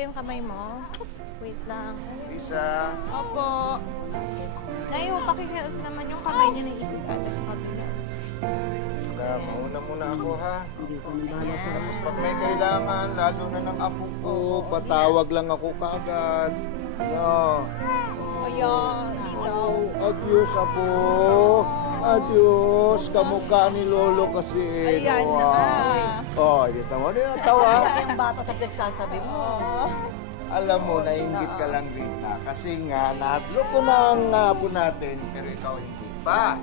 yung kamay mo? Wait lang. Lisa. Opo. Nay, pakihelp naman yung kamay niya na ikot ata sa kabila. Wala, mauna muna ako ha. Tapos pag may kailangan, lalo na ng apo ko, patawag lang ako kaagad. No. Ayan, dito. Adios, apo. Adios. Kamukha ni Lolo kasi. Ayan no, na. Oh, dito mo din ang tawa. Yung bata sa pinagsasabi mo. Alam mo, nainggit ka lang, Rita. Kasi nga, nahadlo ko na ang apo natin, pero ikaw hindi pa.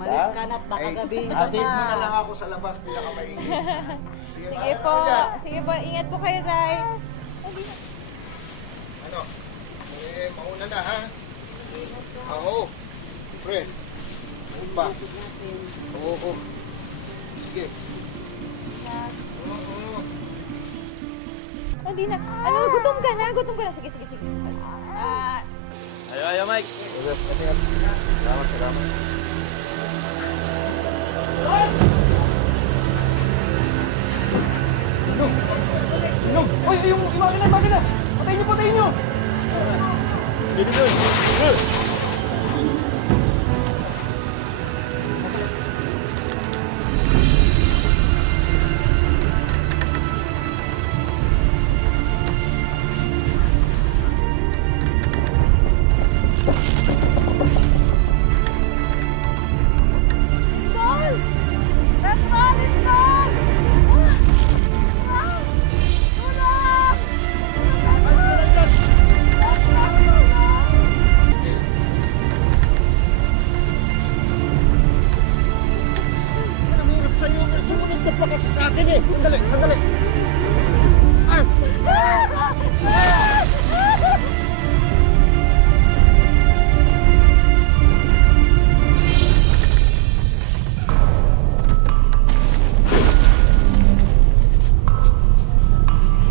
Malis ka na't baka gabihin ka Atid mo na pa. lang ako sa labas, pinakamaingit. Sige po. Sige po, ingat po kayo, Day. Ano? Mauna na, ha? Oo. Pre. Pa. Oo. Sige. Oo. Hindi na. Ano, gutom ka na? Gutom ka na. Sige, sige, sige. Ayo, Mike. Salamat, salamat. Inom! Uy, yung makina! Patayin nyo! Dito doon! Tol! Let's run! Let's run! Tulong! Ang hirap sa'yo. Sumunod ka pa kasi sa akin eh. Sandali, sandali. Ah!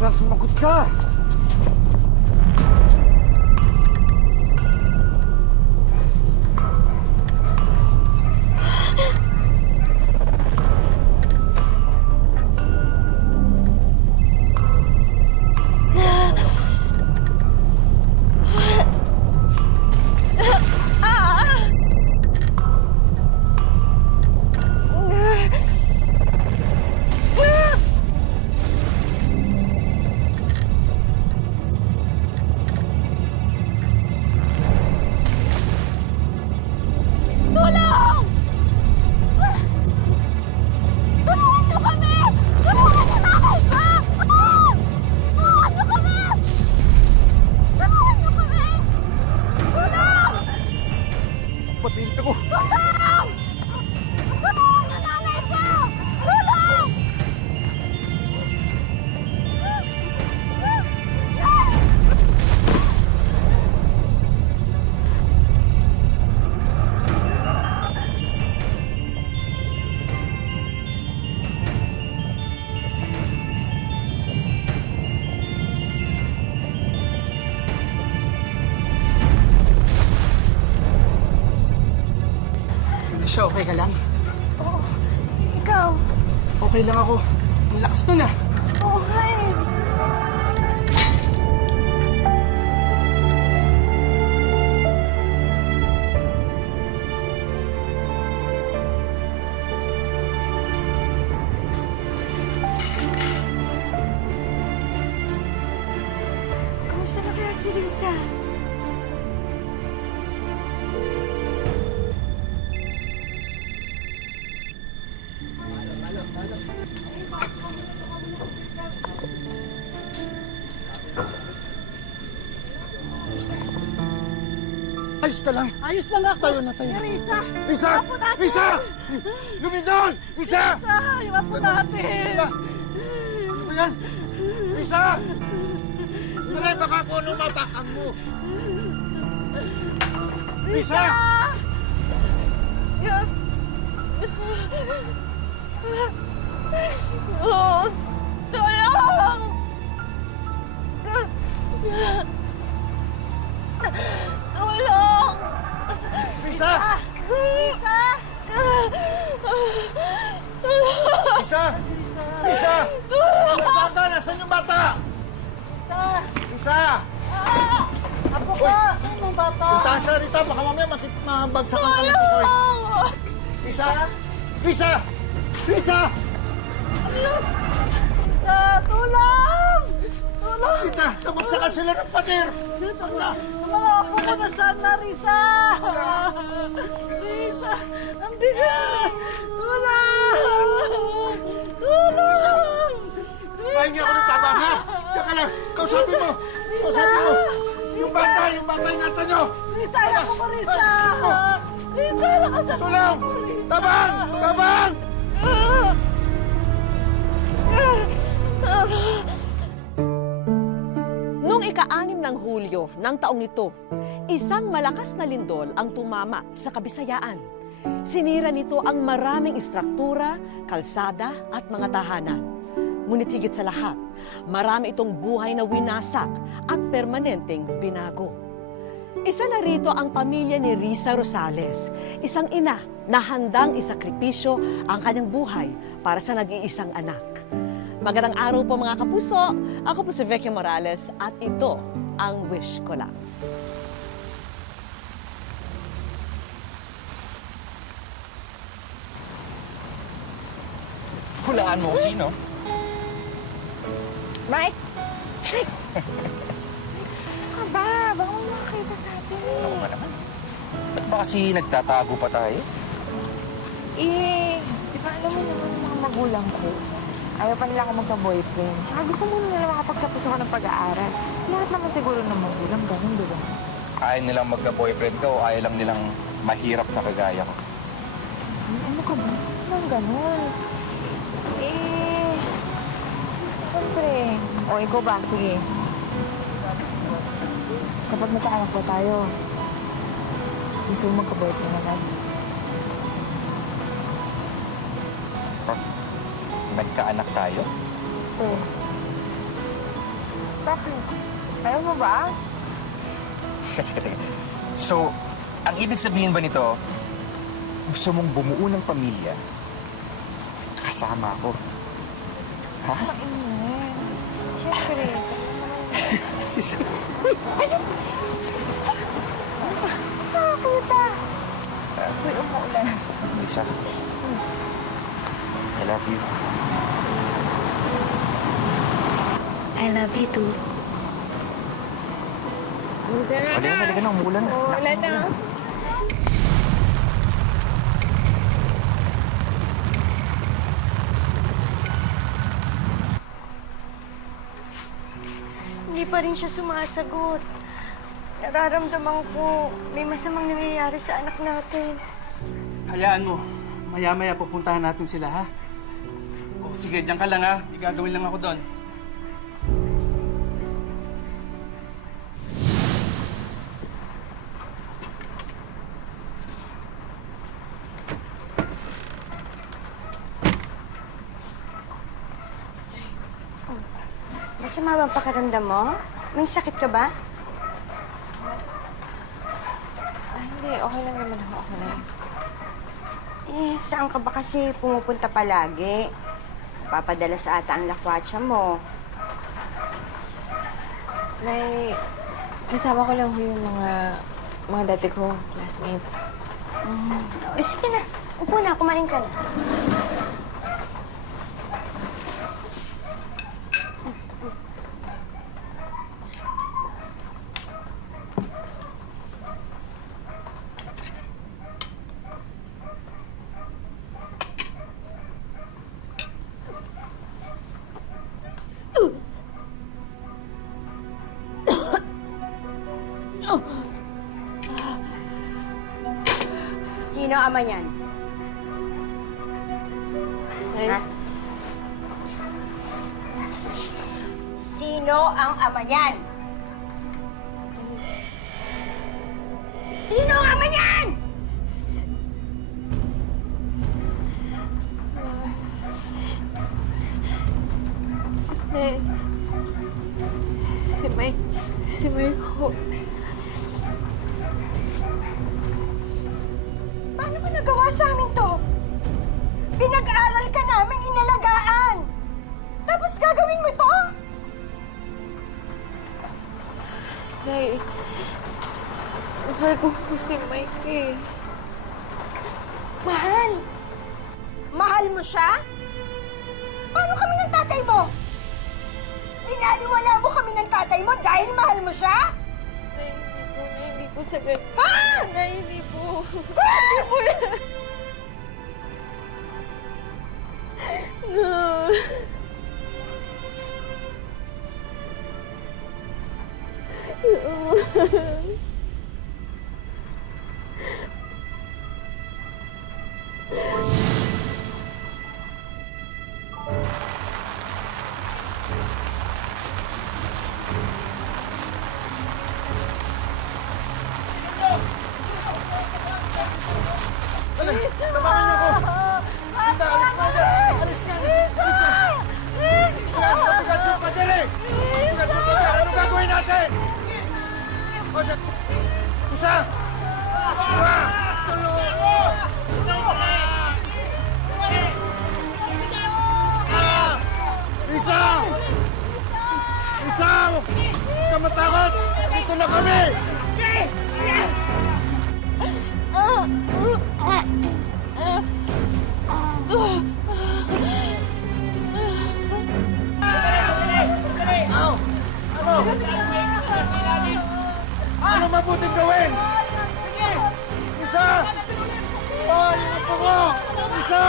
Sumagot ka! Tulong! Tulungan niyo kami! Tulungan niyo na ako isa! Tulungan niyo kami! Tulungan niyo kami! Tulong! Patiin ako. Tulong! Tulungan niyo nanay ko! Tulong! Siya, okay ka lang? Oo. Ikaw? Okay lang ako. Ang lakas nun ah. Oo nga eh. Kamusta na kaya si Lisa? Ayos ka lang. Ayos lang ako. Tayo na, tayo na. Risa! Lisa! Lisa! Lumindol! Lisa! Risa! Yung apo natin! Ano ba yan? Lisa! Dali, baka ako ano matakang mo. Lisa! Oh, tulong! Tulong! Lisa! Lisa! Lisa! Lisa! Nasaan ka? Nasaan yung bata? Lisa! Risa! Apo ka! Saan yung bata? Yung taas na Rita, baka mamaya mabagsakan ka ng Risa. Risa! Risa! Risa! Risa, tulong! Tulong! Rita, nabagsakan sila ng pader! Ala! Mga apo ko nasaan na, Risa? Risa, ang bigat! Tulong! Tulong! Pahingi ako ng tabang, ha? Teka lang, kausapin mo! Kausapin mo! Yung bata ingatan nyo! Risa, anak ko, Risa! Risa, lakasan mo Tulong! ako, Risa! Tabang! Tabang! Noong ika-6 ng Hulyo ng taong ito, isang malakas na lindol ang tumama sa Kabisayaan. Sinira nito ang maraming istruktura, kalsada at mga tahanan. Ngunit higit sa lahat, marami itong buhay na winasak at permanenteng binago. Isa na rito ang pamilya ni Risa Rosales, isang ina na handang isakripisyo ang kanyang buhay para sa nag-iisang anak. Magandang araw po mga kapuso. Ako po si Vicky Morales at ito ang Wish Ko Lang. Hulaan mo kung sino. Mike! Mike! Ka ba? Baka mo makakita sa atin eh. Ano ba naman? Ba't ba kasi nagtatago pa tayo? Eh, di ba alam mo naman ng mga magulang ko? Ayaw pa nila ako magka-boyfriend. Tsaka gusto mo nila makapagtapos ako ng pag-aaral. Lahat naman siguro ng magulang, ganun, di ba? Ayaw nilang magka-boyfriend ka o ayaw lang nilang mahirap na kagaya ko? Ano ka ba? Anong ganun? Eh, siyempre. O, ikaw ba? Sige. Kapag nagkaanak ba tayo, gusto mo magka-boyfriend agad? Nagkaanak tayo? Oo. Bakit? Ayaw mo ba? So, ang ibig sabihin ba nito, gusto mong bumuo ng pamilya kasama ako? Ha? Mainit. Siyempre. Nakakita. Uy, umuulan. Lisa, I love you. I love you too. Halika na, umuulan na. Umuulan na. Hindi pa rin siya sumasagot. Nararamdaman ko may masamang nangyayari sa anak natin. Hayaan mo. Maya-maya pupuntahan natin sila, ha? O, sige, diyan ka lang, ha? May gagawin lang ako doon. Masama ba ang pakiramdam mo? May sakit ka ba? Hindi, okay lang naman ako. Okay lang. Eh, saan ka ba kasi pumupunta palagi? Papadala sa ata ang lakwatsa mo. Nay, kasama ko lang ho yung mga dati ko, classmates. O, sige na. Upo na, kumain ka na. Sino ama niyan? Nay, Ha? Sino ang ama niyan? Sino ang ama niyan? Nay, si Mike ho. Paano mo nagawa sa amin to? Pinag-aral ka namin inalagaan. Tapos gagawin mo to? Nay, mahal ko po si Mike eh. Mahal? Mahal mo siya? Paano kami ng tatay mo? Dinaliwala mo kami ng tatay mo dahil mahal mo siya? Nay, hindi po sa ganun. Ha? Nay, hindi po. Hindi po yan. No. Ano gagawin natin? Isa! Isa! Isa! Huwag ka matakot! Dito na kami! Ano mabuting gawin? Sige! Isa! Oh, yung apo mo! Isa!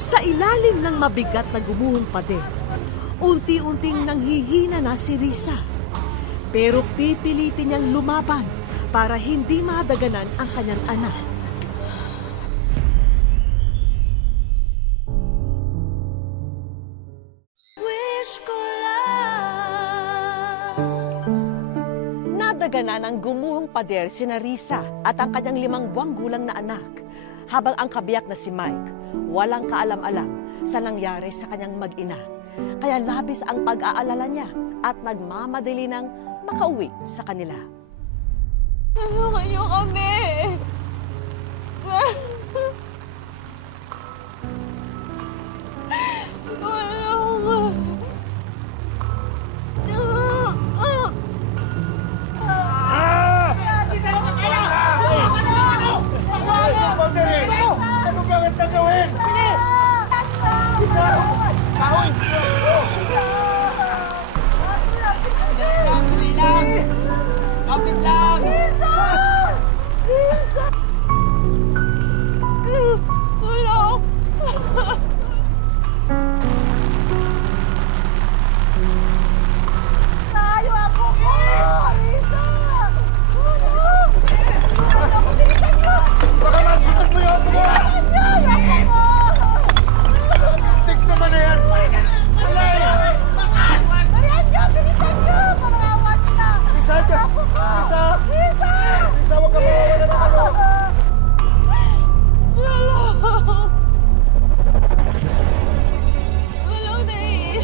Sa ilalim ng mabigat na gumuhong pader, unti-unting nanghihina na si Risa. Pero pipilitin niyang lumaban para hindi madaganan ang kanyang anak. Nadaganan ang gumuhong pader si Risa at ang kanyang 5 buwang gulang na anak, habang ang kabiyak na si Mike walang kaalam-alam sa nangyari sa kanyang mag-ina. Kaya labis ang pag-aalala niya at nagmamadali ng makauwi sa kanila. Tulungan niyo kami. Tulungan. Ano ba ang gagawin? Isa! Kahoy! Kapit lang! Tulong. Tayo ako ko! Risa! Tulong! Tulong ko, bilisan niyo! Baka masukat mo yung apo mo! Bilisan niyo! Yung apo ko! Tik naman na yan! Alay! Marian niyo! Bilisan niyo! Parang awa nila! Isa ka! Apo ko! Isa! Risa! Isa, huwag ka mawawala ng ano! Tulong. Tulong, Nay.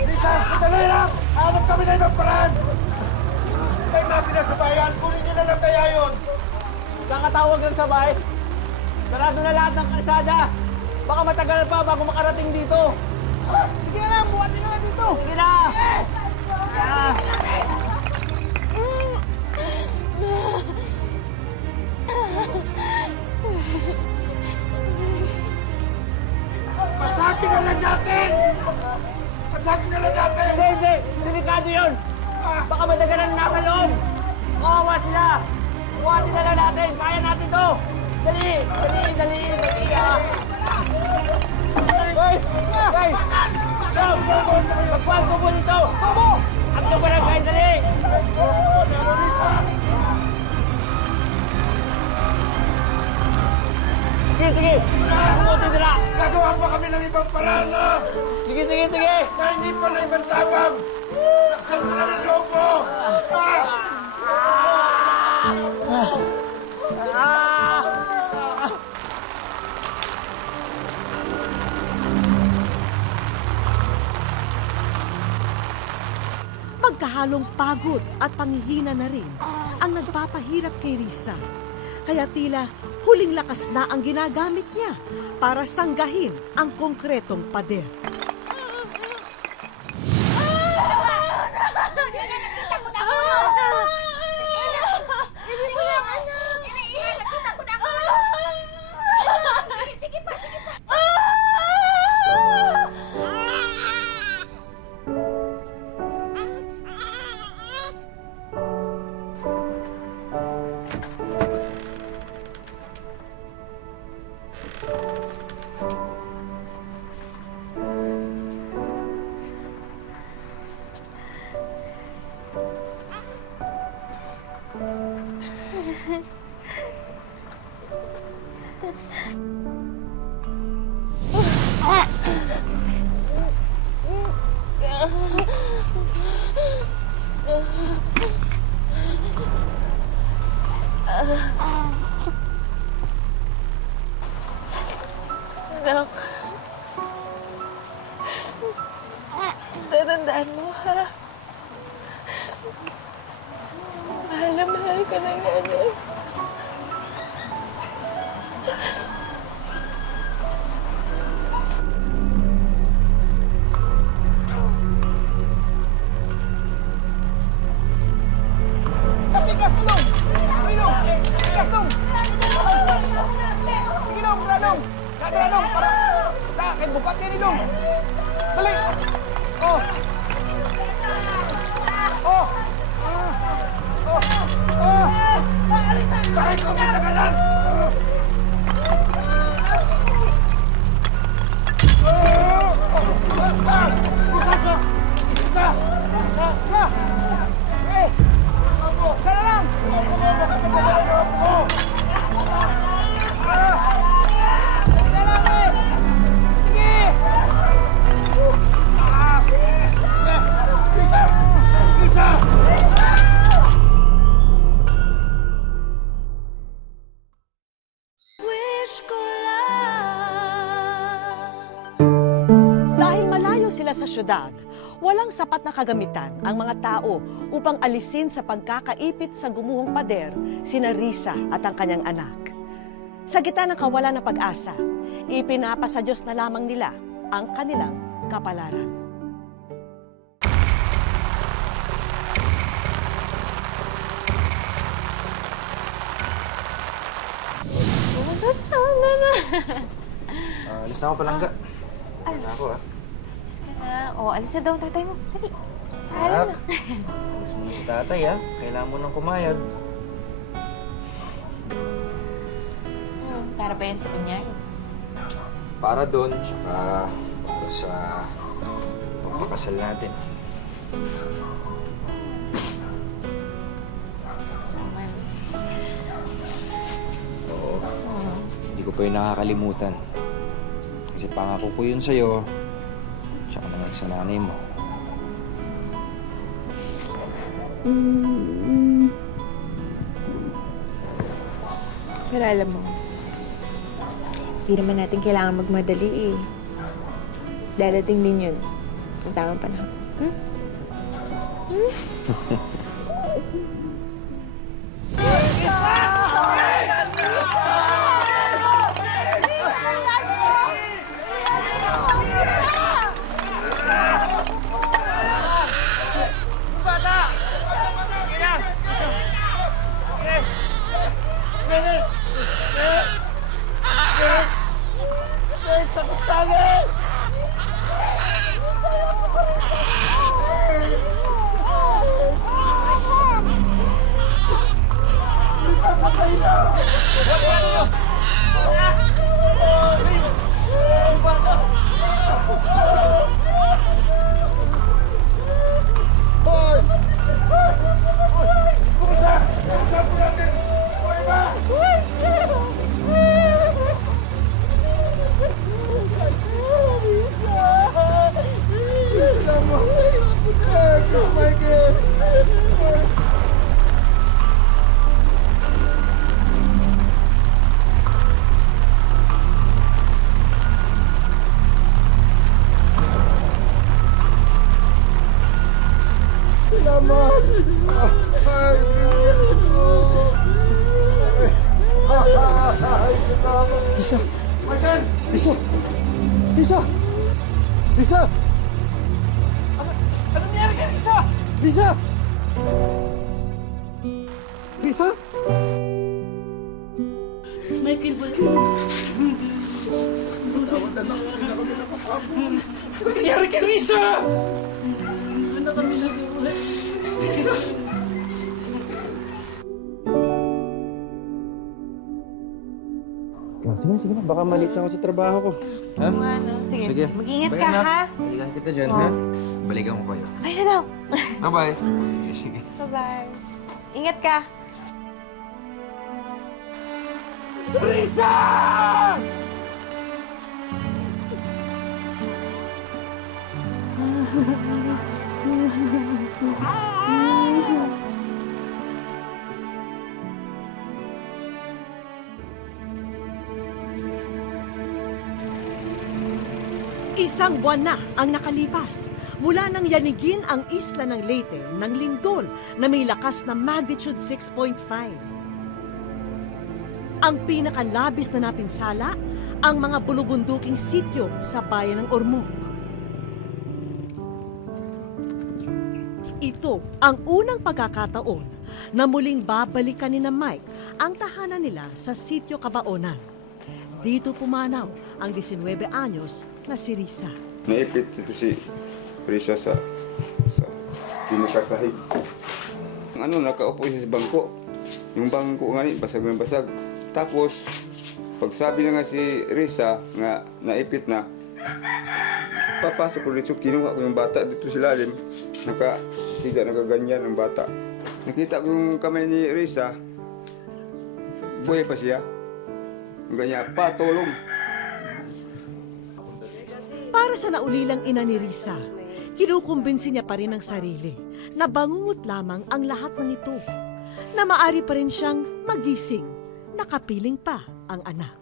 Lisa, sandali lang! Hanap kami na ibang paraan! Hintay natin na sa bayan. Kunin nyo na lang kaya yun. Kakatawag lang sa bahay. Sarado na lahat ng kalsada. Baka matagal pa bago makarating dito. Sige na lang, buhatin na nga dito. Sige na! Pasakin na lang natin! Pasakin na lang natin! Hindi, hindi! Delikado yun! Baka madagalan nasa loob! Kawawa sila! Buhatin na lang natin! Kaya natin to! Dali! Dali! Dali! Dali! Hoy! Hoy! Magpuan ko po dito! Ang ito barangay! Dali! Sige, sige! Buti nila! Gagawa pa kami ng ibang paraan na! Sige, sige, sige! Dahil hindi pa na ibang tabang! Laksan mo na ng loob mo! halong pagod at panghihina na rin ang nagpapahirap kay Risa. Kaya tila huling lakas na ang ginagamit niya para sanggahin ang konkretong pader. Anak. Tatandaan mo, ha? Mahal na mahal ka ng nanay. Tigas, Inong! Inong! Tigas, Dong! Sige, Dong! Ranong! Ranong! Para! Kaya bukat yan, Inong! Dali! Oh! Oh! Oh! Oh! Bakit ko matagalan? Isa! Isa! Isa! Isa! Eh! Sana lang! Dali lang eh! Sige! Isa! Isa! Dahil malayo sila sa syudad, walang sapat na kagamitan ang mga tao upang alisin sa pagkakaipit sa gumuhong pader sina Risa at ang kanyang anak. Sa gitna ng kawalan ng pag-asa, ipinapasa Diyos na lamang nila ang kanilang kapalaran. Alis na ako, Palangga. Alis na ako, ha? Alis na daw tatay mo. Dali. Anak, alis mo na si tatay, ha? Kailangan mo nang kumayod. Para pa yan sa bunyag. Para doon, tsaka para sa pagpapakasal natin. Oo. Hindi ko pa yun nakakalimutan. Kasi pangako ko yun sa'yo, tsaka naman sa nanay mo. Pero alam mo, hindi naman natin kailangan magmadali eh. Dadating din yun. Ang tamang panahon. Lisa! Lisa! Lisa! Lisa! Ano nangyari kay Lisa? Lisa! Lisa? Michael, Ano nangyari kay Lisa? na kami nag-uwi. Sige na, baka malit ako sa trabaho ko. Ha? Sige, Sige. mag-ingat Bye, ka, anak. ha? Balikan kita dyan, ha? Balikan ko kayo. Bye na daw. Bye-bye. Sige. Bye-bye. Ingat ka. Risa! Isang buwan na ang nakalipas mula nang yanigin ang isla ng Leyte ng lindol na may lakas na magnitude 6.5. Ang pinakalabis na napinsala, ang mga bulubunduking sityo sa bayan ng Ormoc. Ito ang unang pagkakataon na muling babalikan ni na Mike ang tahanan nila sa sityo Cabaonan. Dito pumanaw ang 19 anyos na si Risa. Naipit ito si Risa sa pinakasahig. Nakaupo siya sa bangko. Yung bangko nga basag na basag. Tapos, pag sabi na nga si Risa nga naipit na, papasok ko dito, kinuha ko yung bata dito sa lalim. Nakahiga, nakaganyan ang bata. Nakita ko yung kamay ni Risa, buhay pa siya. Ganyan, patulong. Para sa naulilang ina ni Risa, kinukumbinsi niya pa rin ang sarili na bangungot lamang ang lahat ng ito, na maari pa rin siyang magising, nakapiling pa ang anak.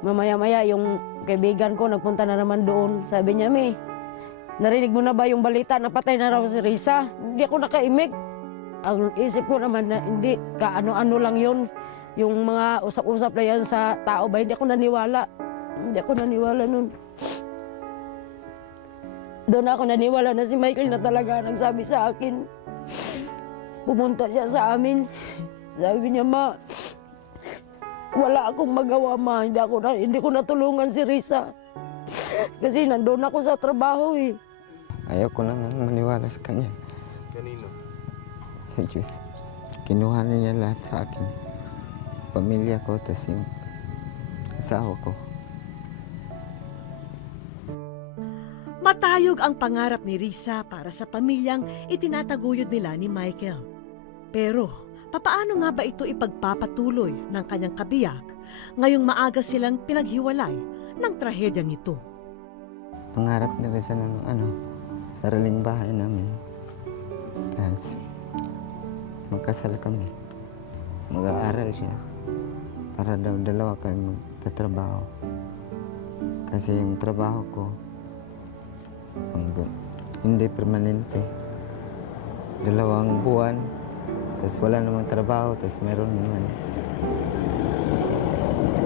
Mamaya-maya yung kaibigan ko nagpunta na naman doon. Sabi niya, May, narinig mo na ba yung balita na patay na raw si Risa? Hindi ako nakaimik. Ang isip ko naman na hindi, kaano-ano lang yun. Yung mga usap-usap na yan sa tao ba, hindi ako naniwala. Hindi ako naniwala nun. Doon ako naniwala na si Michael na talaga nagsabi sa akin. Pumunta siya sa amin. Sabi niya, Ma, wala akong magawa, Ma. Hindi ko natulungan si Risa. Kasi nandun ako sa trabaho eh. Ayoko na maniwala sa kanya. Kanino? Sa Diyos. Kinuha na niya lahat sa akin. Pamilya ko, tas yung asawa ko. Matayog ang pangarap ni Risa para sa pamilyang itinataguyod nila ni Michael. Pero, papaano nga ba ito ipagpapatuloy ng kanyang kabiyak ngayong maaga silang pinaghiwalay ng trahedyang ito? Pangarap ni Risa ng sariling bahay namin. Tapos, magkasal kami. Mag-aaral siya. Para daw dalawa kami magtatrabaho. Kasi yung trabaho ko, hindi permanente. 2 buwan, tapos wala namang trabaho, tapos meron naman.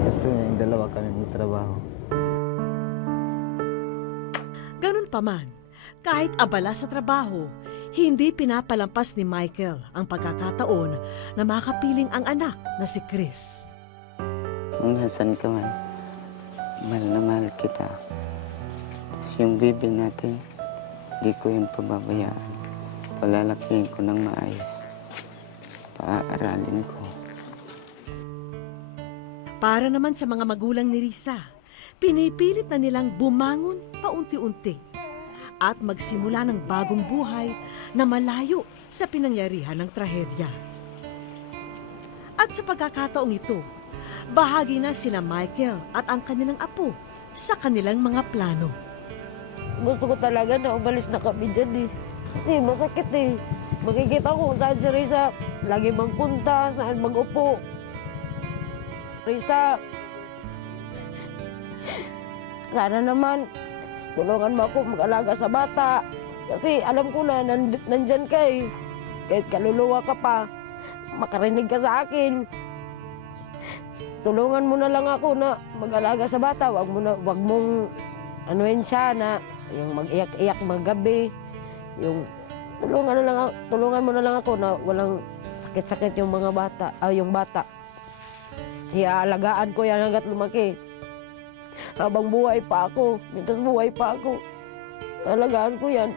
Gusto niya yung 2 kami magtrabaho. Ganun pa man, kahit abala sa trabaho, hindi pinapalampas ni Michael ang pagkakataon na makapiling ang anak na si Chris. Kung nasan ka man, mahal na mahal kita. Tapos yung baby natin, di ko yung pababayaan. Palalakihin ko ng maayos. Paaaralin ko. Para naman sa mga magulang ni Risa, pinipilit na nilang bumangon paunti-unti at magsimula ng bagong buhay na malayo sa pinangyarihan ng trahedya. At sa pagkakataong ito, bahagi na sina Michael at ang kanilang apo sa kanilang mga plano. Gusto ko talaga na umalis na kami dyan eh. Kasi masakit eh. Makikita ko kung saan si Risa lagi magpunta, saan mag-upo. Risa, sana naman tulungan mo ako mag-alaga sa bata. Kasi alam ko na nandyan ka eh. Kahit kaluluwa ka pa, makarinig ka sa akin. tulungan mo na lang ako na mag-alaga sa bata. Wag mong anuhin siya na yung mag-iyak-iyak magabi. Yung tulungan mo na lang ako na walang sakit-sakit yung mga bata, yung bata. Siya alagaan ko yan hanggat lumaki. Habang buhay pa ako, mintas buhay pa ako, alagaan ko yan.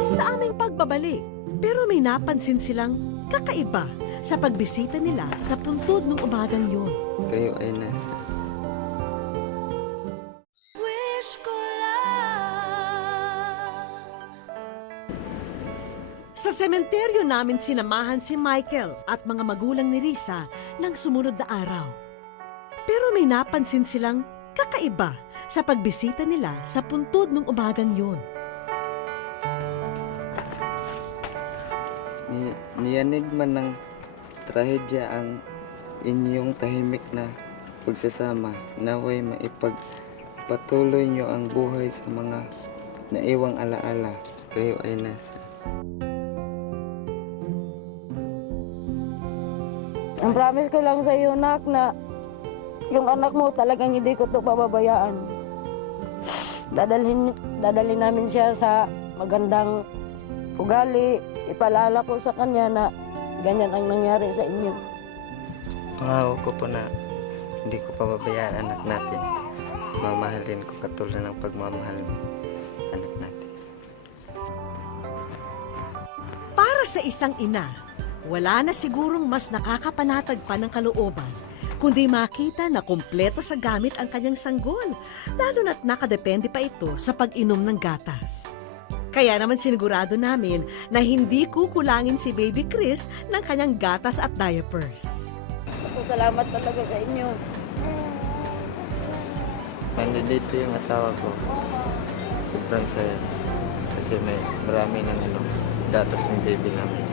Sa aming pagbabalik, pero may napansin silang kakaiba sa pagbisita nila sa puntod ng umagang yun. Kayo ay nasa. Sa sementeryo namin sinamahan si Michael at mga magulang ni Risa ng sumunod na araw. Pero may napansin silang kakaiba sa pagbisita nila sa puntod ng umagang yun. Niyanig man ng trahedya ang inyong tahimik na pagsasama. Naway maipagpatuloy nyo ang buhay sa mga naiwang alaala. Kayo ay nasa. Ang promise ko lang sa iyo, nak, na yung anak mo talagang hindi ko to pababayaan. Dadalhin namin siya sa magandang ugali. Ipaalala ko sa kanya na ganyan ang nangyari sa inyo. Pangako ko po na hindi ko pababayaan anak natin. Mamahalin ko katulad ng pagmamahal mo, anak natin. Para sa isang ina, wala na sigurong mas nakakapanatag pa ng kalooban kundi makita na kumpleto sa gamit ang kanyang sanggol, lalo na't nakadepende pa ito sa pag-inom ng gatas. Kaya naman sinigurado namin na hindi kukulangin si Baby Chris ng kanyang gatas at diapers. Salamat talaga sa inyo. Nandito yung asawa ko. Sobrang saya. Kasi may marami ng gatas ng baby namin.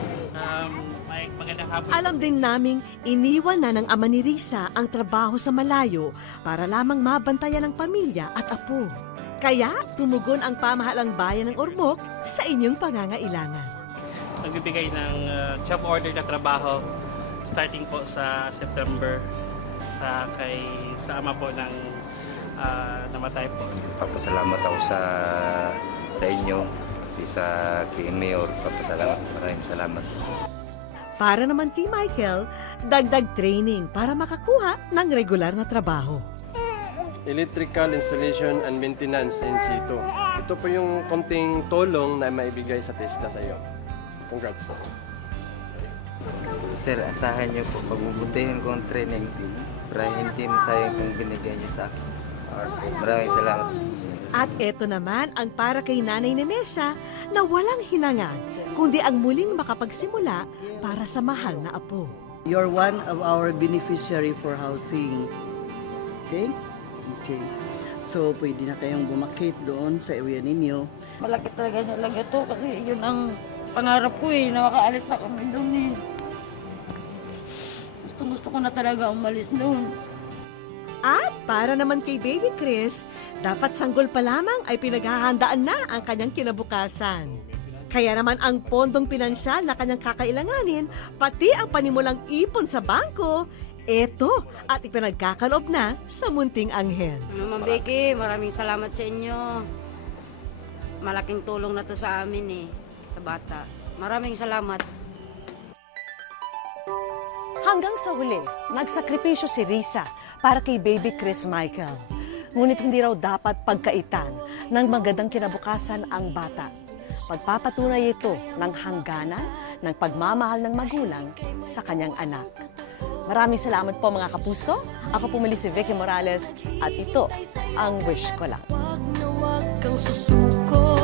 Alam din naming iniwan na ng ama ni Risa ang trabaho sa malayo para lamang mabantayan ang pamilya at apo. Kaya tumugon ang pamahalang bayan ng Ormoc sa inyong pangangailangan. Nagbibigay ng job order na trabaho starting po sa September sa ama po ng namatay po. Papasalamat ako sa inyo, pati sa kay Mayor. Maraming salamat. Para naman kay Michael, dagdag training para makakuha ng regular na trabaho. Electrical installation and maintenance in situ. Ito po yung konting tulong na maibigay sa TESDA sa iyo. Congrats. Sir, asahan niyo po, pagbubutihin ko ang training para hindi masayang kung binigay niyo sa akin. Maraming salamat. At eto naman ang para kay Nanay Nemesha na walang hinangad, kundi ang muling makapagsimula para sa mahal na apo. You're one of our beneficiary for housing. Okay? Okay. So, pwede na kayong bumakit doon sa area ninyo. Malaki talaga to kasi yun ang pangarap ko na makaalis na kami doon Gusto ko na talaga umalis doon. At para naman kay Baby Chris, dapat sanggol pa lamang ay pinaghahandaan na ang kanyang kinabukasan. Kaya naman ang pondong pinansyal na kanyang kakailanganin, pati ang panimulang ipon sa bangko, eto at ipinagkakaloob na sa munting anghel. Ma'am Becky, maraming salamat sa inyo. Malaking tulong na to sa amin sa bata. Maraming salamat. Hanggang sa huli, nagsakripisyo si Risa para kay Baby Chris Michael. Ngunit hindi raw dapat pagkaitan ng magandang kinabukasan ang bata. Pagpapatunay ito ng hangganan ng pagmamahal ng magulang sa kanyang anak. Maraming salamat po mga kapuso. Ako pumili si Vicky Morales at ito ang wish ko lang. Wag na wag kang susuko.